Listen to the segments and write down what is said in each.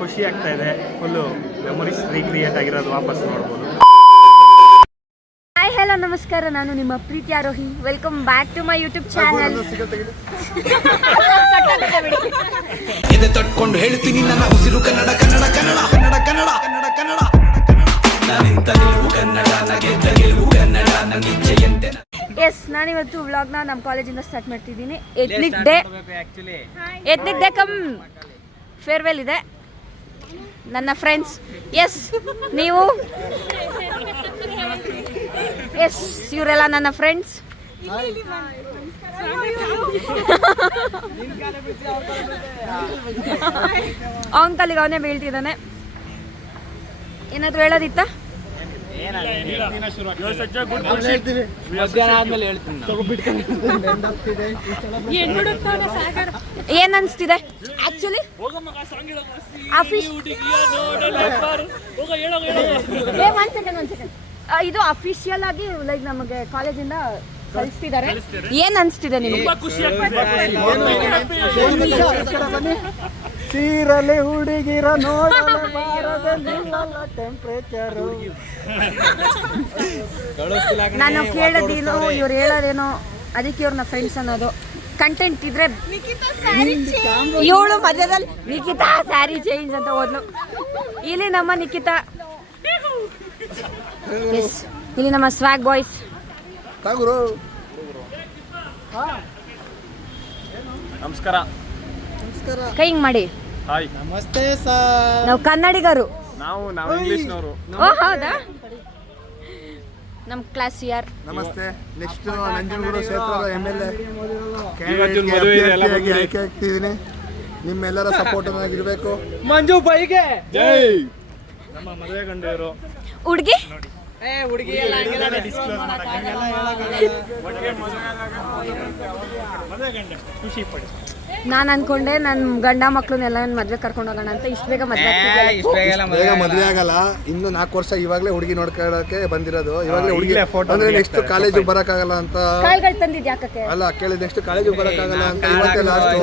ಖುಷಿ ಆಗ್ತಾ ಇದೆ. ಫುಲ್ಲು ಮೆಮೊರೀಸ್ ರೀಕ್ರಿಯೇಟ್ ಆಗಿರೋದು ವಾಪಸ್ ನೋಡ್ಬೋದು. ಹಾಯ್ ಹಲೋ ನಮಸ್ಕಾರ, ನಾನು ನಿಮ್ಮ ಪ್ರೀತಿ Aarohi. Welcome back to my YouTube channel. ಎದೆ ತಟ್ಕೊಂಡು ಹೇಳ್ತೀನಿ ನನ್ನ ಉಸಿರು ಕನ್ನಡ ಕನ್ನಡ ಕನ್ನಡ ಕನ್ನಡ ಕನ್ನಡ ಕನ್ನಡ ಕನ್ನಡ ನಾನಿಂತ ನಿಲುವು ಕನ್ನಡ ನಗೆದ್ದ ಗೆಲುವು ಕನ್ನಡ ನನ್ನಿಚ್ಛೆಯಂತೆ. ಎಸ್, ನಾನಿವತ್ತು ವ್ಲಾಗ್ನ ನಮ್ಮ ಕಾಲೇಜಿಂದ ಸ್ಟಾರ್ಟ್ ಮಾಡ್ತಿದ್ದೀನಿ. ಎತ್ನಿಕ್ ಡೇ ಕಮ್ ಫೇರ್ವೆಲ್ ಇದೆ. ನನ್ನ ಫ್ರೆಂಡ್ಸ್, ಎಸ್ ನೀವು, ಎಸ್ ಇವರೆಲ್ಲ ನನ್ನ ಫ್ರೆಂಡ್ಸ್. ಅವನ ಕಾಲಿಗೆ ಅವನೇ ಬೀಳ್ತಿದ್ದಾನೆ. ಏನಾದರೂ ಹೇಳೋದಿತ್ತ? ಏನ್ ಅನ್ಸ್ತಿದೆ ಆಕ್ಚುಲಿ? ಇದು ಅಫಿಷಿಯಲ್ ಆಗಿ ಲೈಕ್ ನಮಗೆ ಕಾಲೇಜಿಂದ ಕಳಿಸ್ತಿದ್ದಾರೆ. ಏನ್ ಅನ್ಸ್ತಿದೆ ನಿಮಗೆ? ಸೀರಲೆ ಹುಡುಗಿರ ಟೆಂಪರೇಚರು. ನಾನು ಕೇಳೋದೇನು, ಇವ್ರು ಹೇಳೋದೇನೋ, ಅದಕ್ಕೆ ಇವ್ರನ್ನ ಫ್ರೆಂಡ್ಸ್ ಅನ್ನೋದು. ಕಂಟೆಂಟ್ ಇದ್ರೆ ಇವಳು ಮಧ್ಯದಲ್ಲಿ ನಿಖಿತಾ ಸ್ಯಾರಿ ಚೇಂಜ್ ಅಂತ ಹೋದ್ಲು. ಇಲ್ಲಿ ನಮ್ಮ ನಿಖಿತಾ, ಎಸ್ ಇಲ್ಲಿ ನಮ್ಮ ಸ್ವಾಗ್ ಬಾಯ್ಸ್. ನಮಸ್ಕಾರ. ಕೈ ಹಿಂಗ್ ಮಾಡಿ. ಹಾಯ್, ನಮಸ್ತೆ ಸರ್. ನಾವು ಕನ್ನಡಿಗರು. ನಾವು ಇಂಗ್ಲಿಷ್ನವರು. ಓ ಹೌದಾ? ನಮ್ಮ ಕ್ಲಾಸ್ ಯಾರ್? ನಮಸ್ತೆ. ನೆಕ್ಸ್ಟ್ ನಂಜನಗೂಡು ಕ್ಷೇತ್ರದ MLA ಆಯ್ಕೆ ಆಗ್ತಿದ್ದೀನಿ. ನಿಮ್ಮೆಲ್ಲರ ಸಪೋರ್ಟ್ ಆಗಿರ್ಬೇಕು. ಮಂಜು ಬೈಗೆ ಜೈ. ನಮ್ಮ ಮದುವೆ ಗಂಡರು ಹುಡುಗಿ ಖುಷಿ ಪಡಿ. ನಾನು ಅನ್ಕೊಂಡೆ ನನ್ನ ಗಂಡ ಮಕ್ಳನ್ನೆಲ್ಲ ಮದ್ವೆ ಕರ್ಕೊಂಡು ಹೋಗೋಣ ಅಂತ. ಇಷ್ಟು ಬೇಗ ಮದ್ವೆ ಬೇಗ ಮದುವೆ ಆಗಲ್ಲ. ಇನ್ನು 4 ವರ್ಷ ಇವಾಗಲೇ ಹುಡುಗಿ ನೋಡ್ಕೊಳ್ಳೋಕೆ ಬಂದಿರೋದು. ಇವಾಗಲೇ ಹುಡುಗಿ ಅಂದ್ರೆ ನೆಕ್ಸ್ಟ್ ಕಾಲೇಜಿಗೆ ಬರೋಕ್ಕಾಗಲ್ಲ ಅಂತ. ಕಾಯಿಗಳು ತಂದಿದ್ದು ಯಾಕಕ್ಕೆ? ಅಲ್ಲ ಕೇಳಿದ ನೆಕ್ಸ್ಟ್ ಕಾಲೇಜಿಗೆ ಬರೋಕ್ಕಾಗಲ್ಲ ಅಂತ ಇವತ್ತೇ ಲಾಸ್ಟ್.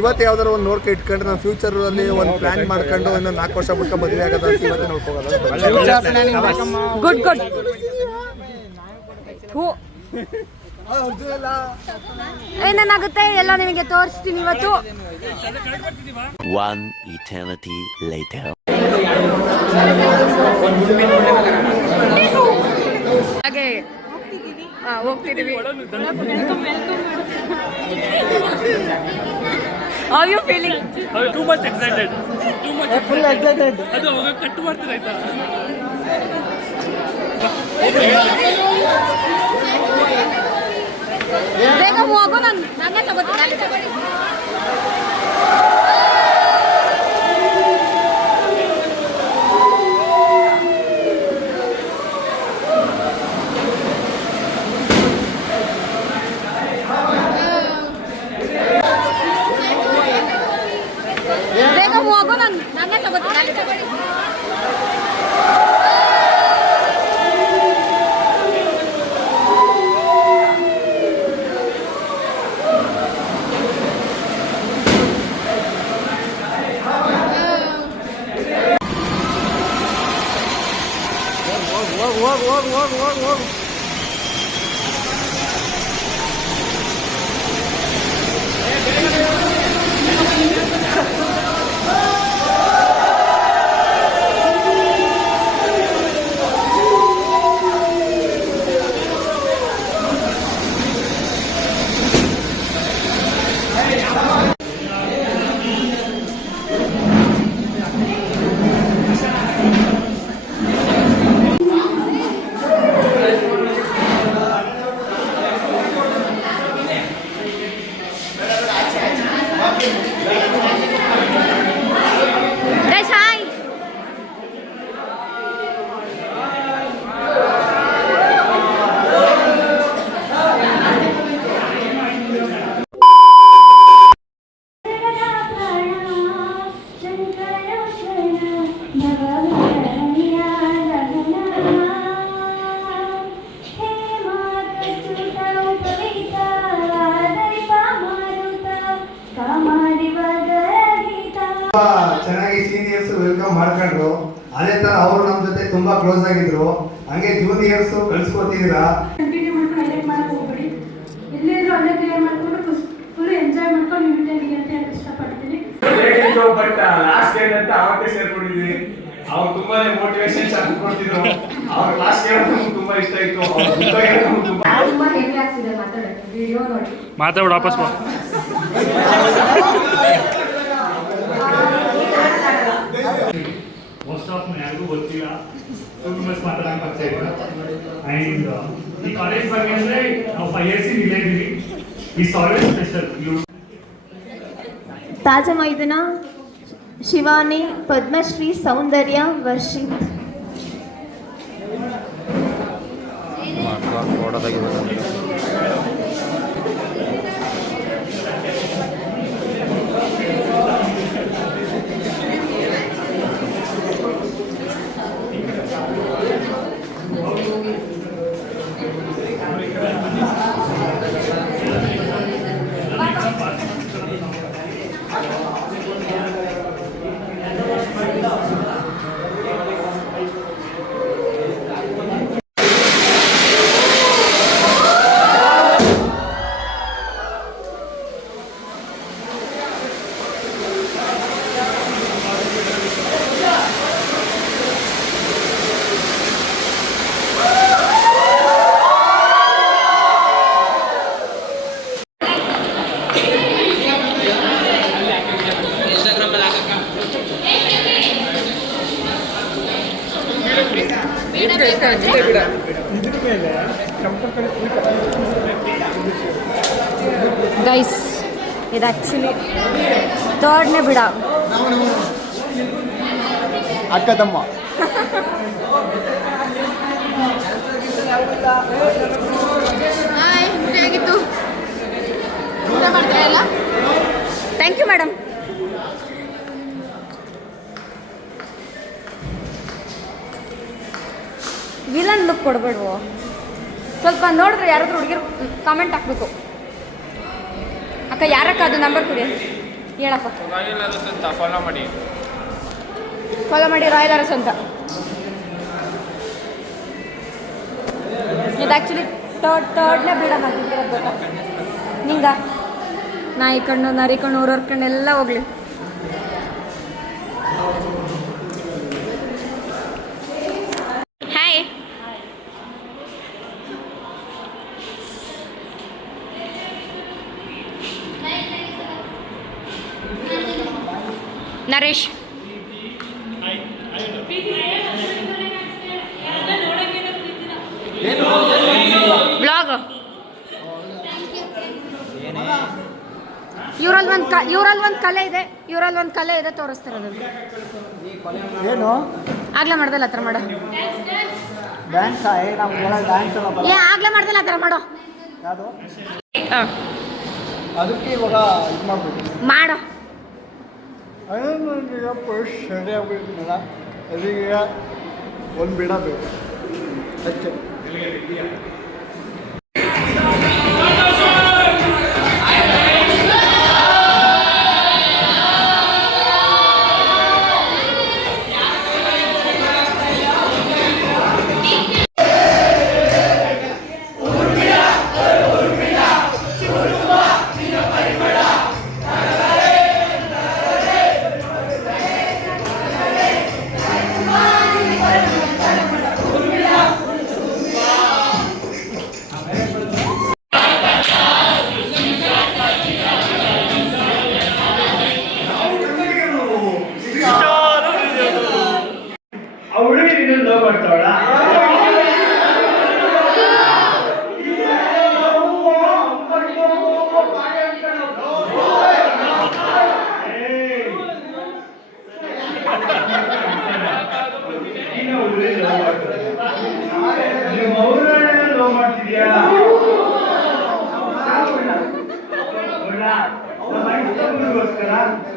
ಇವತ್ತು ಯಾವ್ದಾರು ಒಂದು ನೋಡ್ಕೊಂಡು ಇಟ್ಕೊಂಡ್ರೆ ನಾವು ಫ್ಯೂಚರ್ ಅಲ್ಲಿ ಒಂದು ಪ್ಲಾನ್ ಮಾಡ್ಕೊಂಡು ಇನ್ನು 4 ವರ್ಷ ಬಿಟ್ಟು ಮದುವೆ ಆಗೋದು ಅಂತ ಇವತ್ತೇ ನೋಡ್ಕೋಗೋದು. Good good. ಏನೇನಾಗುತ್ತೆ ಎಲ್ಲ ನಿಮಗೆ ತೋರಿಸ್ತೀನಿ ಇವತ್ತು. One eternity later. ಹಾಗೆ ಹೋಗ್ತಿದೀವಿ. How you feeling? Too much excited. Full excited. ಅದು ಅವಾಗ ಕಟ್ ಮಾಡ್ತಾರೆ ಆಯ್ತಾ? ಬೇಗ ಹೋಗು, ನಾನೇ ತಗೋತೀನಿ. ಬೇಗ ಹೋಗು, ನಾನೇ ತಗೋತೀನಿ. ಹೋಗ್. ಅವರು ನಮ್ಮ ಜೊತೆ ತುಂಬಾ ಕ್ಲೋಸ್ ಆಗಿದ್ರು. ಹಂಗೆ ಜೂನಿಯರ್ಸ್ ಕಳ್ಸ್ಕೊತಿದ್ದೀರಾ. ಕಂಟಿನ್ಯೂ ಮಾಡ್ಕೊಂಡು ಹೈಲೈಟ್ ಮಾಡಕ್ಕೆ ಹೋಗ್ಬೇಡಿ. ಎಲ್ಲಿದ್ರು ಅಲ್ಲೇ ಕ್ಲಿಯರ್ ಮಾಡ್ಕೊಂಡು ಫುಲ್ ಎಂಜಾಯ್ ಮಾಡ್ಕೊಂಡು ಲಿಮಿಟಾಗಿ ಅಂತ ಹೇಳಕ್ ಇಷ್ಟಪಡ್ತೀನಿ. ಬಟ್ ಲಾಸ್ಟ್ ಡೇಟ್ ಅಂತ ಅವತ್ತೇ ಸೇರ್ಕೊಂಡಿದ್ವಿ. ಅವ್ರು ತುಂಬಾನೇ ಮೋಟಿವೇಶನ್ ಕೊಡ್ತಿದ್ರು. ಅವ್ರ ಲಾಸ್ಟ್ ಡೇ ನಮ್ಗೆ ತುಂಬಾ ಇಷ್ಟ ಆಯ್ತು. ತುಂಬಾ ಹೆವಿ ಆಗ್ತಿದೆ ಮಾತಾಡೋಕ್ಕೆ. ವಿಡಿಯೋ ನೋಡಿ ಮಾತಾಡ ವಾಪಸ್ ಬಾ. ಮೋಸ್ಟ್ ಆಫ್ ಯಾರಿಗೂ ಗೊತ್ತಿಲ್ಲ, ತುಂಬ ಮಾತಾಡೋಕೆ ಬರ್ತಾ ಇಲ್ಲ. ಆ್ಯಂಡ್ ಈ ಕಾಲೇಜ್ ಬಗ್ಗೆ ಅಂದರೆ ನಾವು 5 years ಇಲ್ಲೇ ಇದ್ದೀವಿ. It's always special. ತಾಜಾ ಮೈದನ ಶಿವಾನಿ ಪದ್ಮಶ್ರೀ ಸೌಂದರ್ಯ ವರ್ಷಿತ್. ಗೈಸ್, ಇದು ಆ್ಯಕ್ಚುಲಿ ಥರ್ಡ್ನೇ ಬಿಡ. ಅಕ್ಕ ತಮ್ಮ ಹೇಗಿತ್ತು? ಊಟ ಮಾಡ್ತಾ ಇಲ್ಲ? Thank you madam. Villain look ಕೊಡ್ಬೇಡ್ವು. ಸ್ವಲ್ಪ ನೋಡಿದ್ರೆ ಯಾರಾದ್ರೂ ಹುಡುಗಿರು ಕಾಮೆಂಟ್ ಹಾಕ್ಬೇಕು. ಅಕ್ಕ ಯಾರಕ್ಕ ಅದು ನಂಬರ್ ಕೊಡಿ ಹೇಳಪ್ಪ. ಫಾಲೋ ಮಾಡಿ ರಾಯಲ್ ಅರಸ್ ಅಂತ. ಇದು ಆ್ಯಕ್ಚುಲಿ ಥರ್ಡ್ನೇ ಬಿಡ ಮಾಡ್ತಿರೋದು ಗೊತ್ತಾ ನಿಂಗ. ನಾಯಿ ಕಣ್ಣು ನರಿ ಕಣ್ಣು ಊರವ್ರ ಕಣ್ಣು ಎಲ್ಲ ಹೋಗ್ಲಿ. ಹಾಯ್, ನರೇಶ್. ಬ್ಲಾಗ್ ಇವರಲ್ಲಿ ಒಂದು ಕಲೆ ಇದೆ ತೋರಿಸ್ತಿರೋದು. ಏನು ಆಗ್ಲೇ ಮಾಡ್ದಲ್ಲ ಆ ಥರ ಮಾಡೋ. ಡ್ಯಾನ್ಸ್ ಆಗ್ಲೇ ಮಾಡ್ದಲ್ಲ ಆ ಥರ ಮಾಡೋ. ಹಾಂ ಅದಕ್ಕೆ ಇವಾಗ ಇದು ಮಾಡ್ಬೇಕು ಮಾಡೋ. ಸರಿಯಾಗಬೇಕಲ್ಲ, ಅದಕ್ಕೆ ಒಂದು ಬಿಡಬೇಕು ಅಷ್ಟೇ.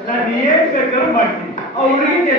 ನಾನು ಏನ್ ಬೇಕಾದ್ರೂ ಮಾಡ್ತೀನಿ. ಅವ್ರಿಗೆ